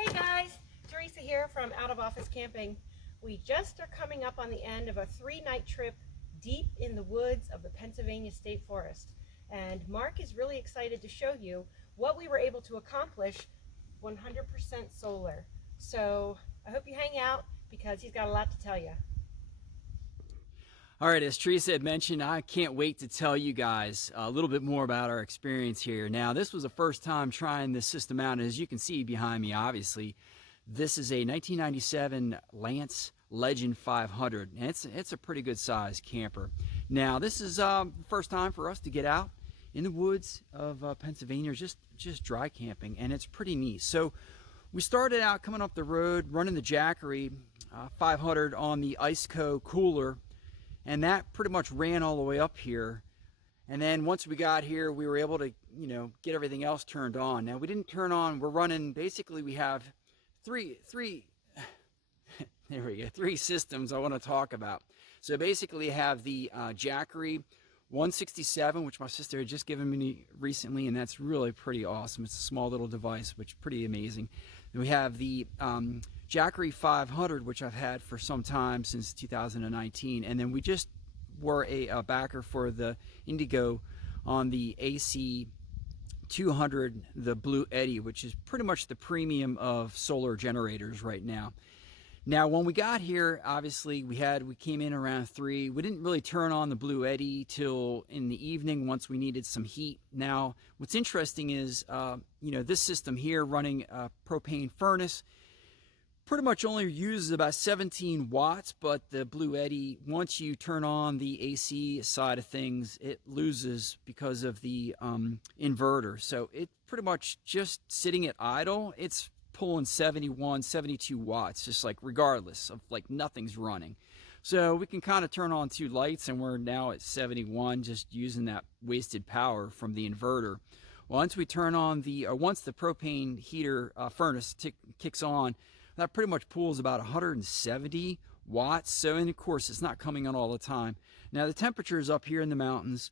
Hey guys, Teresa here from Out of Office Camping. We just are coming up on the end of a 3-night trip deep in the woods of the Pennsylvania State Forest. And Mark is really excited to show you what we were able to accomplish 100% solar. So I hope you hang out because he's got a lot to tell you. All right, as Teresa had mentioned, I can't wait to tell you guys a little bit more about our experience here. Now, this was the first time trying this system out, and as you can see behind me, obviously, this is a 1997 Lance Legend 500, and it's a pretty good size camper. Now, this is the first time for us to get out in the woods of Pennsylvania, just dry camping, and it's pretty neat. So we started out coming up the road, running the Jackery 500 on the Iceco cooler, and that pretty much ran all the way up here. And then once we got here, we were able to, get everything else turned on. Now we didn't turn on, we're running, basically we have three systems I want to talk about. So basically you have the Jackery 167, which my sister had just given me recently, and that's really pretty awesome. It's a small little device, which is pretty amazing. And we have the Jackery 500, which I've had for some time, since 2019, and then we just were a backer for the Indigo on the AC200, the Bluetti, which is pretty much the premium of solar generators right now. Now, when we got here, obviously we came in around 3. We didn't really turn on the Bluetti till in the evening once we needed some heat. Now, what's interesting is, this system here running a propane furnace pretty much only uses about 17 watts, but the Bluetti, once you turn on the AC side of things, it loses because of the inverter. So it pretty much just sitting at idle, it's pulling 71, 72 watts, just like regardless of like nothing's running. So we can kind of turn on 2 lights and we're now at 71, just using that wasted power from the inverter. Once we turn on once the propane heater furnace kicks on, that pretty much pulls about 170 watts. So, and of course, it's not coming on all the time. Now, the temperatures up here in the mountains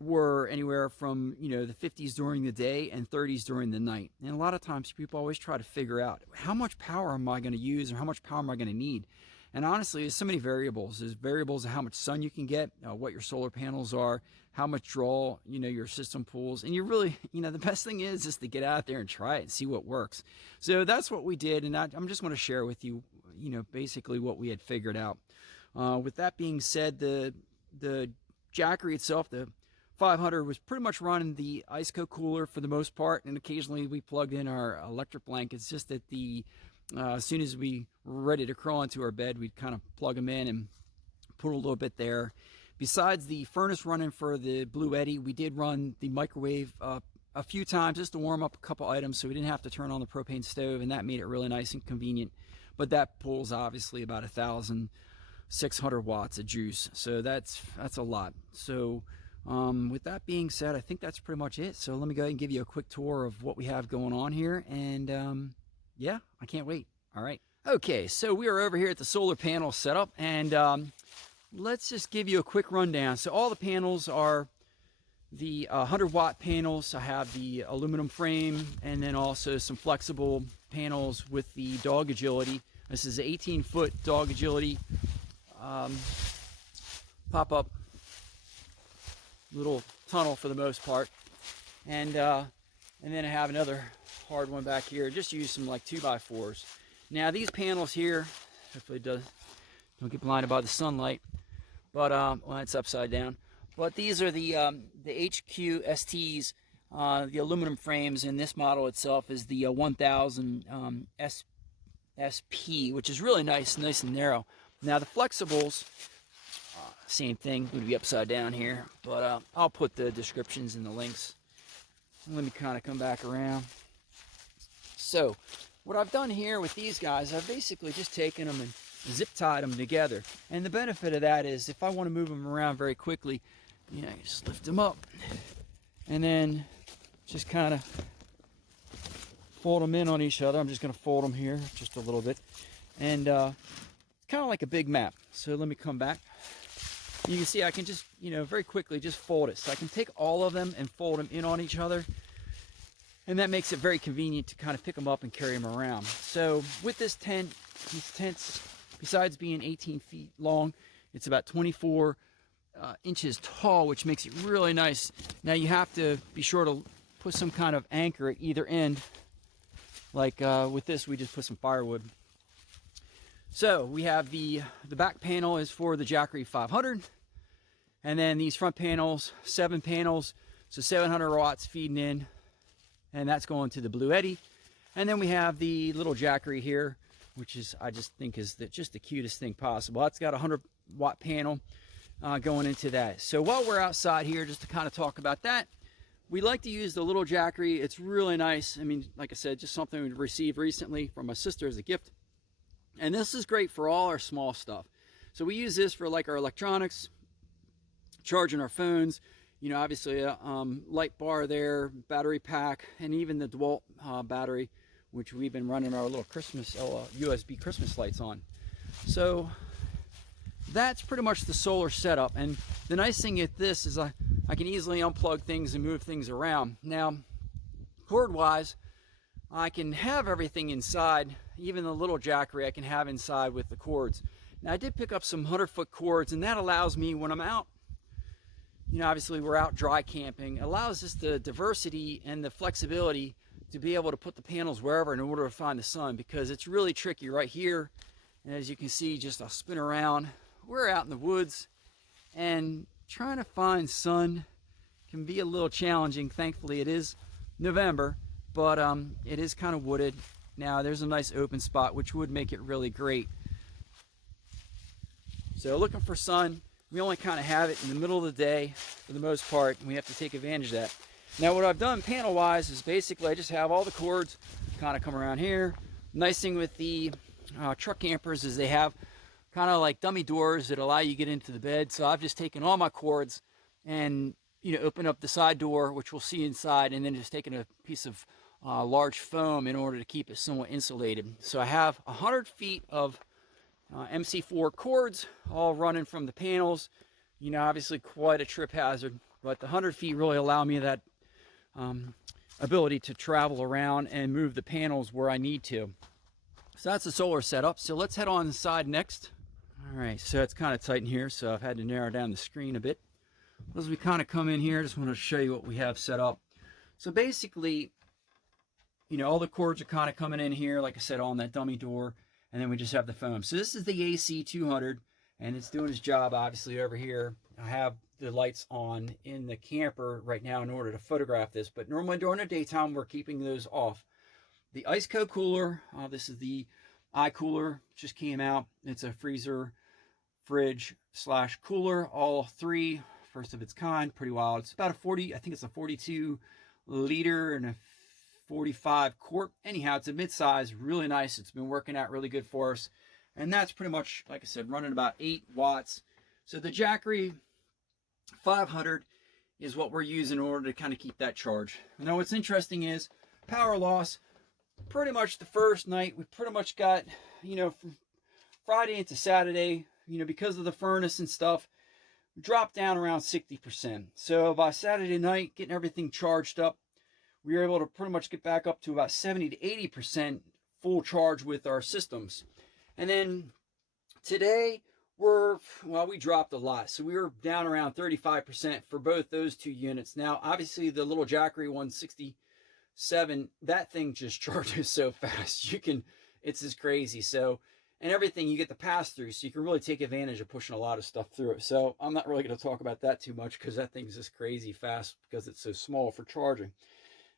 were anywhere from, the 50s during the day and 30s during the night. And a lot of times people always try to figure out, how much power am I going to use or how much power am I going to need? And honestly, there's so many variables. There's variables of how much sun you can get, what your solar panels are, how much draw, your system pulls. And you really, the best thing is just to get out there and try it and see what works. So that's what we did. And I'm just going to share with you, basically what we had figured out. With that being said, the Jackery itself, the 500, was pretty much running the Iceco cooler for the most part. And occasionally we plugged in our electric blankets, just that as soon as we were ready to crawl into our bed, we'd kind of plug them in and put a little bit there. Besides the furnace running for the Bluetti, we did run the microwave a few times just to warm up a couple items, so we didn't have to turn on the propane stove, and that made it really nice and convenient. But that pulls obviously about 1,600 watts of juice, so that's a lot. So with that being said, I think that's pretty much it. So let me go ahead and give you a quick tour of what we have going on here, and yeah, I can't wait. All right. Okay, so we are over here at the solar panel setup, and let's just give you a quick rundown. So all the panels are the 100-watt panels. I have the aluminum frame, and then also some flexible panels with the dog agility. This is an 18-foot dog agility pop-up little tunnel for the most part, and then I have another hard one back here. Just use some like 2x4s. Now these panels here, hopefully don't get blinded by the sunlight, but well, it's upside down. But these are the Hqst's, the aluminum frames, and this model itself is the 1000 SP, which is really nice and narrow. Now the flexibles, same thing, would be upside down here, but I'll put the descriptions and the links. Let me kind of come back around. So what I've done here with these guys, I've basically just taken them and zip tied them together. And the benefit of that is if I want to move them around very quickly, you just lift them up and then just kind of fold them in on each other. I'm just going to fold them here just a little bit. And it's kind of like a big map. So let me come back. You can see I can just, very quickly just fold it. So I can take all of them and fold them in on each other. And that makes it very convenient to kind of pick them up and carry them around. So with this tent, these tents, besides being 18 feet long, it's about 24 inches tall, which makes it really nice. Now you have to be sure to put some kind of anchor at either end. Like with this, we just put some firewood. So we have the back panel is for the Jackery 500. And then these front panels, 7 panels, so 700 watts feeding in. And that's going to the Bluetti. And then we have the little Jackery here, which is, I just think is just the cutest thing possible. That's got a 100 watt panel going into that. So while we're outside here, just to kind of talk about that, we like to use the little Jackery. It's really nice. I mean, like I said, just something we received recently from my sister as a gift. And this is great for all our small stuff. So we use this for like our electronics, charging our phones, you know, obviously a light bar there, battery pack, and even the DeWalt battery, which we've been running our little Christmas USB Christmas lights on. So that's pretty much the solar setup. And the nice thing with this is I can easily unplug things and move things around. Now, cord-wise, I can have everything inside, even the little Jackery I can have inside with the cords. Now, I did pick up some 100-foot cords, and that allows me when I'm out, you know, obviously we're out dry camping, it allows us the diversity and the flexibility to be able to put the panels wherever in order to find the sun, because it's really tricky right here. And as you can see, just I'll spin around. We're out in the woods, and trying to find sun can be a little challenging. Thankfully, it is November, but it is kind of wooded. Now, there's a nice open spot, which would make it really great. So looking for sun. We only kind of have it in the middle of the day for the most part, and we have to take advantage of that. Now, what I've done panel-wise is basically I just have all the cords kind of come around here. Nice thing with the truck campers is they have kind of like dummy doors that allow you to get into the bed. So I've just taken all my cords and, you know, open up the side door, which we'll see inside, and then just taken a piece of large foam in order to keep it somewhat insulated. So I have 100 feet of MC4 cords all running from the panels. You know, obviously quite a trip hazard, but the 100 feet really allow me that ability to travel around and move the panels where I need to. So that's the solar setup. So let's head on inside next. All right, so it's kind of tight in here, so I've had to narrow down the screen a bit. As we kind of come in here, I just want to show you what we have set up. So basically, you know, all the cords are kind of coming in here, like I said, on that dummy door. And then we just have the foam. So this is the AC200, and it's doing its job, obviously, over here. I have the lights on in the camper right now in order to photograph this, but normally during the daytime, we're keeping those off. The Iceco cooler, this is the iCooler, just came out. It's a freezer, fridge / cooler, all three, first of its kind, pretty wild. It's about a 40, I think it's a 42 liter and a 45 quart. Anyhow, it's a mid-size, really nice. It's been working out really good for us. And that's pretty much, like I said, running about 8 watts. So the Jackery 500 is what we're using in order to kind of keep that charge. Now, what's interesting is power loss. Pretty much the first night, we pretty much got, you know, from Friday into Saturday, you know, because of the furnace and stuff, dropped down around 60%. So by Saturday night, getting everything charged up, we were able to pretty much get back up to about 70 to 80% full charge with our systems. And then today, we dropped a lot. So we were down around 35% for both those two units. Now, obviously, the little Jackery 167, that thing just charges so fast. It's just crazy. So, and everything, you get the pass-through, so you can really take advantage of pushing a lot of stuff through it. So I'm not really going to talk about that too much because that thing's just crazy fast because it's so small for charging.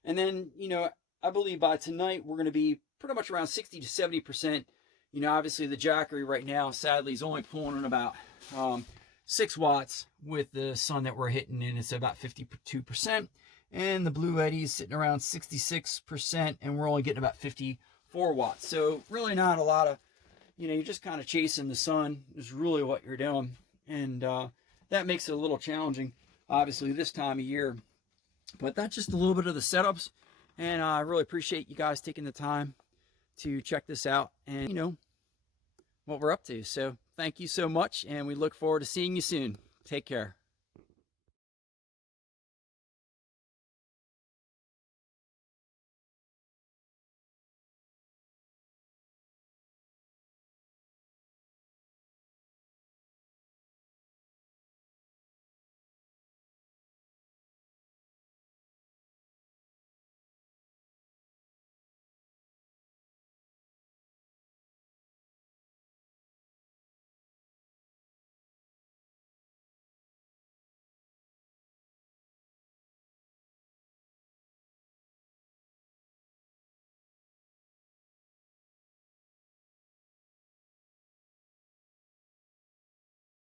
And then, you know, I believe by tonight, we're going to be pretty much around 60 to 70%. You know, obviously the Jackery right now, sadly, is only pulling in about 6 watts with the sun that we're hitting, and it's about 52%. And the Bluetti is sitting around 66%, and we're only getting about 54 watts. So really not a lot of, you know, you're just kind of chasing the sun is really what you're doing. And that makes it a little challenging, obviously, this time of year. But that's just a little bit of the setups, and I really appreciate you guys taking the time to check this out and, you know, what we're up to. So thank you so much, and we look forward to seeing you soon. Take care.